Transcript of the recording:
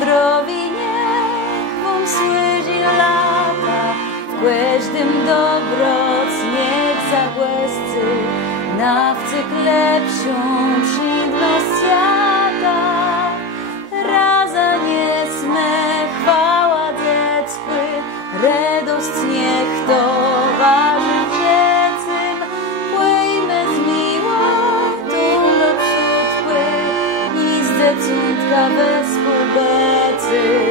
zdrowi niech wam słyży lata, w każdym dobroc niech zagłęscy, na wcyk lepszą przyjemność świata. Raza nie smech, chwała dziecku, radość niech towarzy dziecym, płyjmy z miłotą do przód, i z dzieciątka we współbecy.